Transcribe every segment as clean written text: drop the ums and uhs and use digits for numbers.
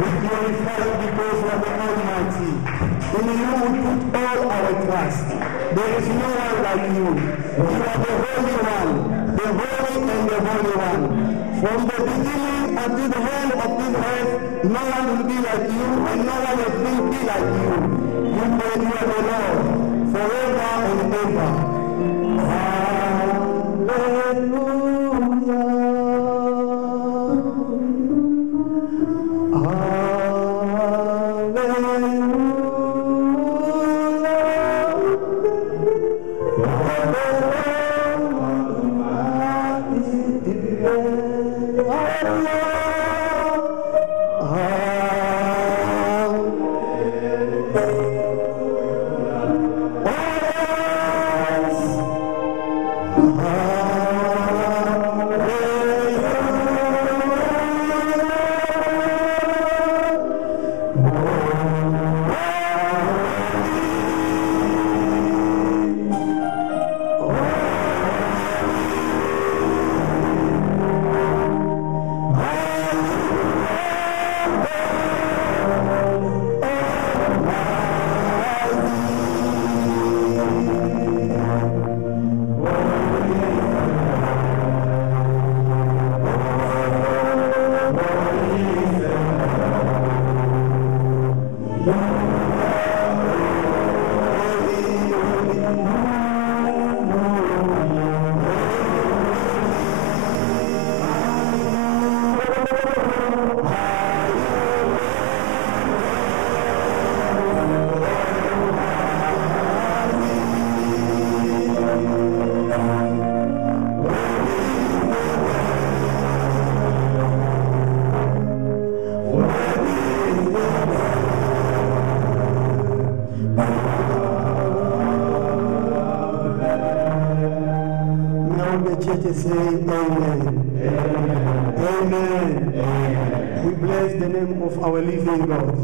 We glorify you because you are the Almighty. In you we put all our trust. There is no one like you. You are the Holy One, the Holy and the Holy One. From the beginning until the end of this earth, no one will be like you, and no one will be like you. You are the Lord, forever and ever. Hallelujah. Say amen. Amen. Amen. We bless the name of our living God.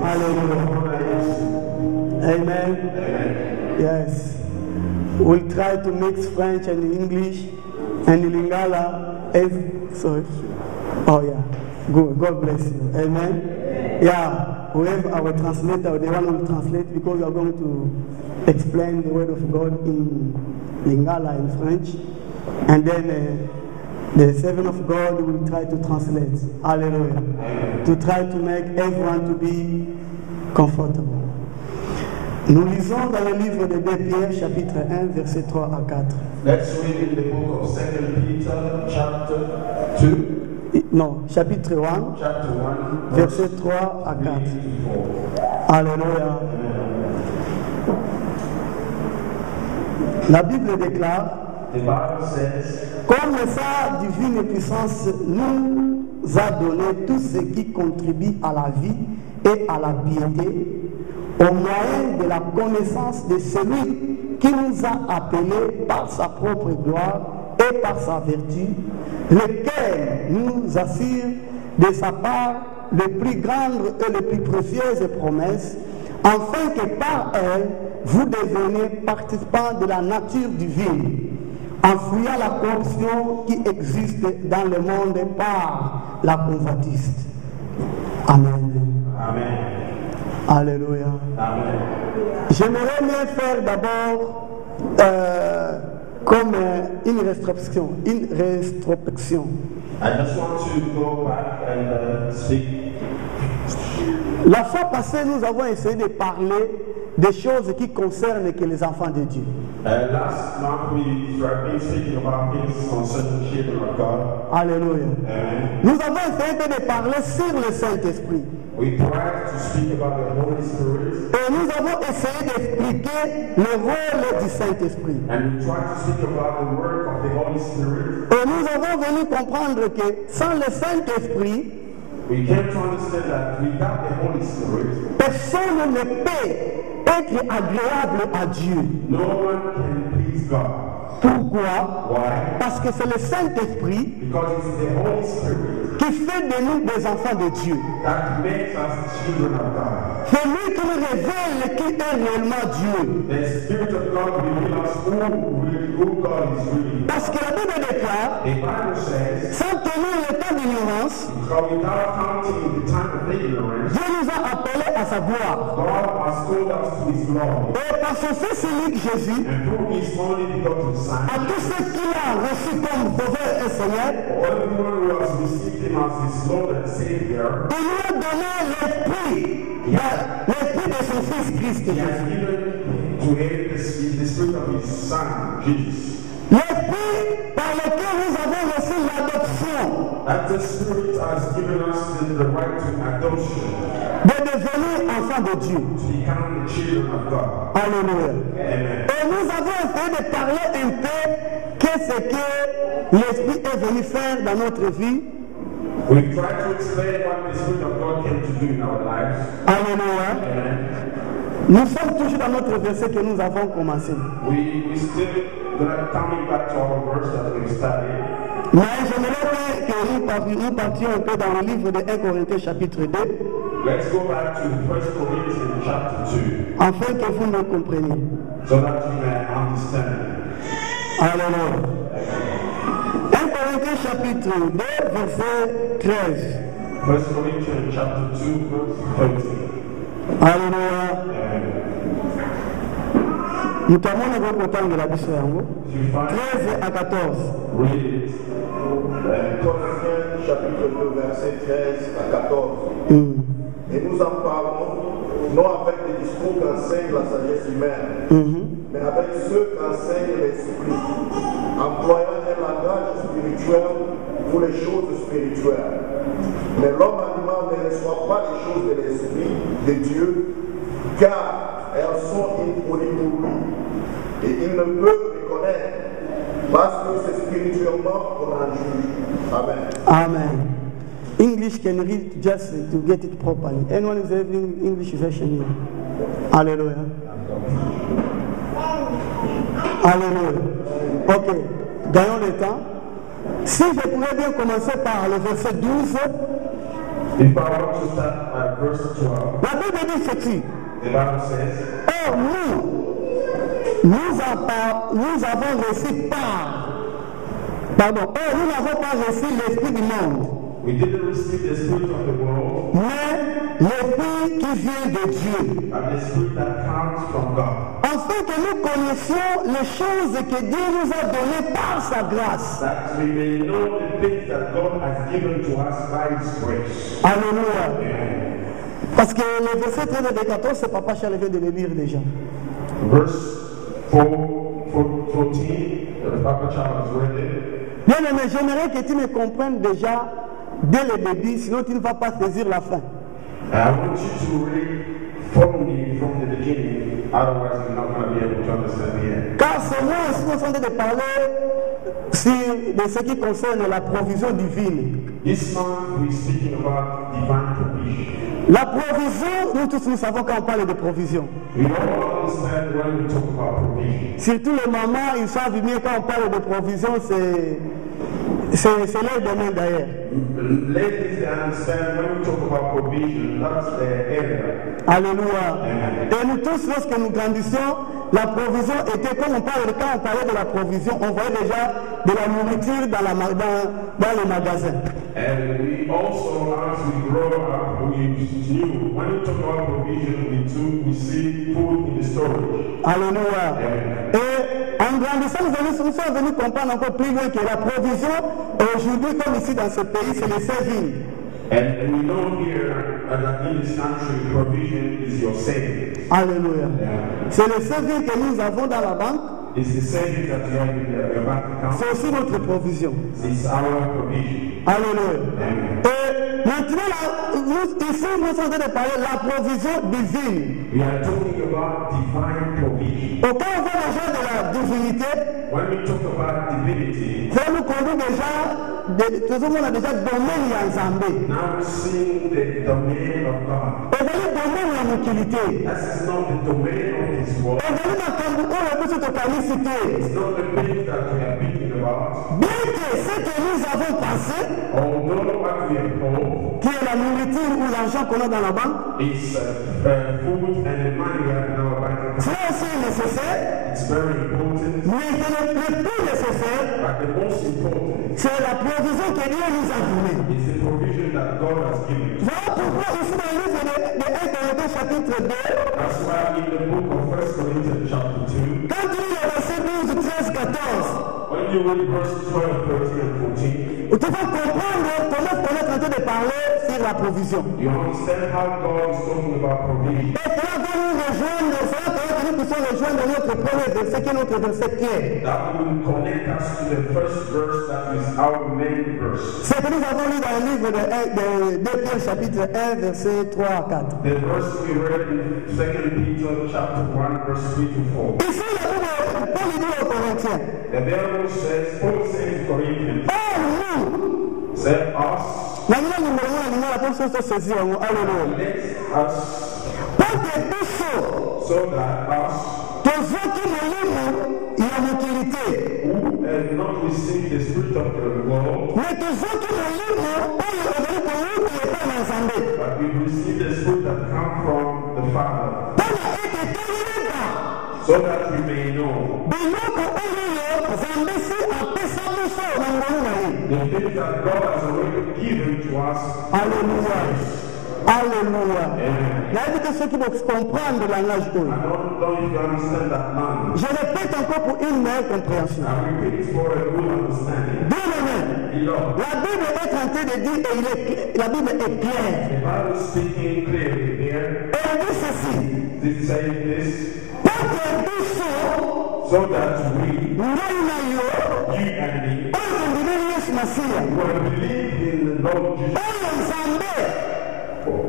Hallelujah. Amen. Yes. We'll try to mix French and English and Lingala. Sorry. Oh yeah. Good. God bless you. Amen. Yeah. We have our translator, the one who will translate, because we are going to explain the word of God in Lingala and French. And then the servant of God will try to translate. Hallelujah. To try to make everyone to be comfortable. Nous lisons dans le livre de 2 Pierre, chapitre 1, versets 3 à 4. Let's read in the book of 2 Peter, chapter 2. Non, chapitre 1, versets 3 à 4. Alléluia. La Bible déclare, comme sa divine puissance nous a donné tout ce qui contribue à la vie et à la piété, au moyen de la connaissance de celui qui nous a appelés par sa propre gloire et par sa vertu, lequel nous assure de sa part les plus grandes et les plus précieuses promesses, afin que par elles vous deveniez participants de la nature divine, en fuyant la corruption qui existe dans le monde par la convoitise. Amen. Amen. Alléluia. Amen. J'aimerais bien faire d'abord comme une rétrospection. I just want to go back and speak. La fois passée, nous avons essayé de parler des choses qui concernent que les enfants de Dieu. Last month we were speaking about things concerning children of God. Alléluia. Amen. Nous avons essayé de parler sur le Saint-Esprit. We tried to speak about the Holy Spirit. Et nous avons essayé d'expliquer le rôle du Saint-Esprit. And we tried to speak about the work of the Holy Spirit. Et nous avons venu comprendre que sans le Saint-Esprit, we came to understand that without the Holy Spirit, personne ne peut être agréable à Dieu. No one can please God. Pourquoi? Why? Parce que c'est le Saint-Esprit Because it's the Holy Spirit qui fait de nous des enfants de Dieu. that makes us children of God. C'est lui qui nous révèle qui est réellement Dieu. The Spirit of God reveals us who God is really. Parce que la Bible déclare, The Bible says, sans tenir le temps d'ignorance, so without counting the time of ignorance, Dieu nous a appelés à sa gloire. God has called us to His glory. Et par son Fils unique Jésus, And through His only begotten Son, à tous ceux qui l'ont reçu comme Sauveur et Seigneur, everyone who has received Him as His Lord and Savior, il nous a donné l'esprit de son Fils Christ. He has given to him the Spirit of His Son, Jesus. L'esprit par lequel nous avons reçu l'adoption That the Spirit has given us the right to adoption, de devenir enfants de Dieu. to become the children of God. Alléluia. Amen. Et nous avons essayé de parler un peu qu'est-ce que l'Esprit est venu faire dans notre vie. We try to explain what the Spirit of God came to do in our lives. Alléluia. Amen. Nous sommes toujours dans notre verset que nous avons commencé. We still coming back to our verse that we studied. Mais j'aimerais que nous partions un peu dans le livre de 1 Corinthiens chapitre 2, Let's go back to 1 Corinthians chapter 2 afin que vous me compreniez. so that you may understand. Alléluia. 1 Corinthiens chapitre 2, verset 13. 1 Corinthians chapter 2 verse 13. Alléluia. Nous avons le content de la biso yango. If you find 13 à 14. read it. Corinthiens chapitre 2 verset 13 à 14. Et nous en parlons non avec des discours qu'enseigne la sagesse humaine, mais avec ceux qu'enseigne l'esprit, employant un langage spirituel pour les choses spirituelles. Mais l'homme animal ne reçoit pas les choses de l'esprit de Dieu, car elles sont impolies pour lui. Et il ne peut les connaître parce que c'est spirituellement qu'on en juge. Amen. Amen. English can read just to get it properly. Anyone is having English version here? Hallelujah. Alléluia. Ok. Gagnons le temps. Si je pourrais bien commencer par le verset 12. If I want to start at verse 12, La Bible dit ceci. the Bible says, Or nous avons reçu nous n'avons pas reçu l'esprit du monde, we didn't receive the Spirit of the world, mais l'esprit qui vient de Dieu, but the Spirit that comes from God, afin que nous connaissions les choses que Dieu nous a données par sa grâce. that we may know the things that God has given to us by His grace. Alléluia. Amen. Parce que le verset 13 et 14, c'est Papa Charles vient de le lire déjà. Verse 14, Papa Charles read it. Bien aimé, j'aimerais que tu me comprennes déjà dès le début, sinon tu ne vas pas saisir la fin. I want you to read from the beginning, otherwise you're not going to be able to understand the end. Car c'est moi aussi nous sommes en train de parler de ce qui concerne la provision divine. This month we're speaking about divine provision. La provision, nous tous nous savons quand on parle de provision. We all understand when we talk about provision. Surtout les mamans, ils savent bien quand on parle de provision, c'est leur domaine d'ailleurs. Ladies, they understand when we talk about provision, that's the area. Alléluia. Et nous tous, lorsque nous grandissions, la provision était, comme quand on parlait de la provision, on voyait déjà de la nourriture dans les magasins. And we also, as we grow up, we knew when we talk about provision, we see food in the storage. Alléluia. Et en grandissant, nous sommes venus comprendre encore plus loin que la provision, aujourd'hui, comme ici dans ce pays, c'est le saving. And we know here that in this country, provision is your savings. Alléluia. C'est le saving que nous avons dans la banque. It's the savings that you have in your bank account. C'est aussi notre provision. It's our provision. Alléluia. Amen. Et maintenant, ici, nous sommes en train de parler de la provision divine. We are talking about divine provision. Quand on voit déjà de la divinité, When we talk about divinity, ça nous conduit déjà, tout le monde a déjà domaine en Zambé. now we're seeing the domain of God. Et le domaine en utilité. This is not the domain of His word. Et le domaine en It's not the things that we are speaking about, bien que ce que nous avons pensé, although what we have hoped qui est la nourriture ou l'argent qu'on a dans la banque, is food and the money we have in our bank account, c'est aussi nécessaire, it's very important. mais le plus nécessaire, But the most important c'est la provision que Dieu nous a donnée. is the provision that God has given. Voilà pourquoi ici dans le livre de 1 Corinthiens chapitre 2, That's why in the book of 1 Corinthians chapter 2, quand tu lis les versets 12, 13, 14, when you read verses 12, 13, and 14, tu vas comprendre comment on est en train de parler sur la provision. you understand how God is talking about provision. Et cela va nous rejoindre, cela va que nous puissions rejoindre notre premier verset qui est notre verset clé. That will connect us to the first verse that is our main verse. Ce que nous avons lu dans le livre de 2 Pierre chapitre 1, verset 3 à 4. The verse we read in 2 Peter chapter 1, verse 3 to 4. Ici, Paul dit aux Corinthiens, The Bible says, Paul says to Corinthians, oh nous, said us, maintenant nous voyons la personne se saisir, alléluia. let us, Parce que tout ça, so that us, tous ceux qui me livrent, il y a l'utilité. who have not received the spirit of the world, Mais tous ceux qui me livrent, eux, ils veulent que nous qui n'est pas ensemble. but we receive the spirit that come from the Father, Pour être terminé par. so that we may know Biloko oyo zambisi apesa biso na ngolu na ye. the things that God has already given to us. Alléluia. Alléluia. Amen. Nayebi te ceux qui vont comprendre le langage oyo. I don't know if you understand that language. Je répète encore pour une meilleure compréhension. I repeat it for a good understanding. Bien aimé, Beloved, la Bible est en train de dire, et la Bible est claire. the Bible is speaking clearly here. Et elle dit ceci. It says this, Pour que biso, so that we, ngolu na yo, you and me, oyo ndimi Yesu Masiya, who have believed in the Lord Jesus, oyo Nzambe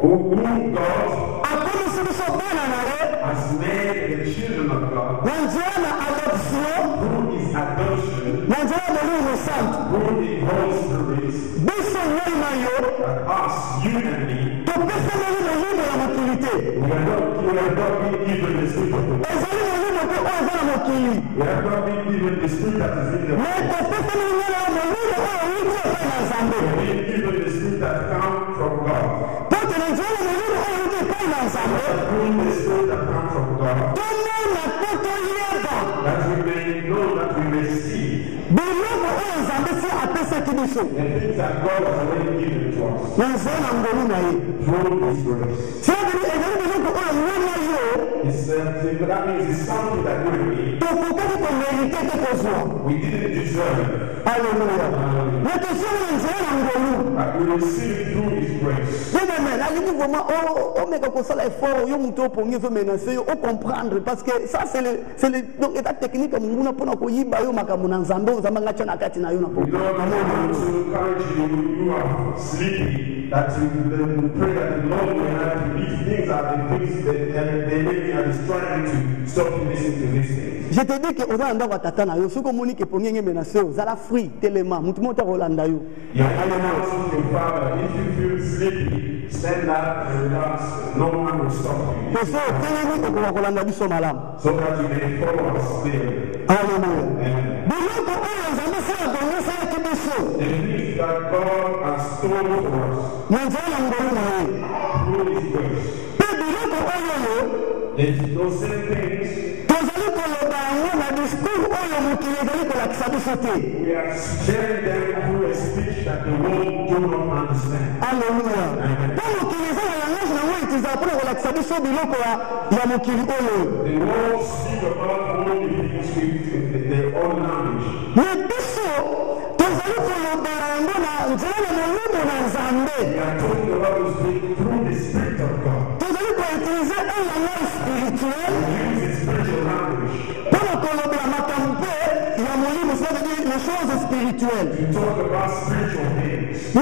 whom God akomisi biso bana na ye, has made the children of God, na nzela na adoption, through his adoption, na nzela na Molimo Santo. through the Holy Spirit, Biso ngolu na yo, that us, you and me, topesa molimo libre ya mokili te. we have not been given the spirit of the world. Ezali molimo te oyo eza na mokili. We have not been given the spirit that is in the Mais world. topesa molimo ya molimo oyo awuti epai na Nzambe. We have been given the spirit that comes from God. Poto na nzela molimo oyo awuti epai na Nzambe. Through the spirit that comes from God, Tomona po toyeba that we may know, that we may see biloko oyo Nzambe si apesaki biso. the things that God has already given to us Na nzela na ngolu na ye. through His grace. Ezali biloko oyo nga na yo That means it's something that we tokokaki komerite te kozwa. didn't deserve it, Alleluya. Mais tosomi na nzela na ngolu. but we receive it through His grace. Mais nalingi vraiment omeka kosala effort yo moto opongi ezomenase yo ocomprendre parce que ça c'est le donc état technique monguna mpona koyiba yo makambo na Nzambe oyo Nzambe angatya na kati na yo na We don't want to encourage you, you are sleepy, that you pray that the Lord will help you. These things are the things that the enemy is trying to stop you listening to these things. je te dis que oza na ndako ya tata na yo soki omoni ke pongi emenase yo ozala free telema motu moko ta kolanda yo. Your house to your Father, if you feel sleepy, stand up and relax. No one will stop you. Poso otelemi okoka kolanda biso malamu. So that you may follow us clearly. Alleluya. Amen. biloko oyo Nzambe si abongiselaki biso The things that God has stolen for us na nzela na ngolu na ye through His grace. mpe biloko oyo yo Those same things tozali koloba yango na diskuru oyo mokili ezali kolakisa biso te. we are sharing them through a speech that the world do not understand. Alleluya. mpo mokili eza na langage nango etiza mpona kolakisa biso biloko ya mokili oyo. The world speak about only things with their own language. me biso tozali koloba yango na nzela na molimo na Nzambe. We are talking about this thing through the Spirit of God. tozali koutilize un langage spirituel Use the spiritual language mpona kolobela makambo mpe ya molimo c'est-à-dire les choses spirituelles. to talk about spiritual things. me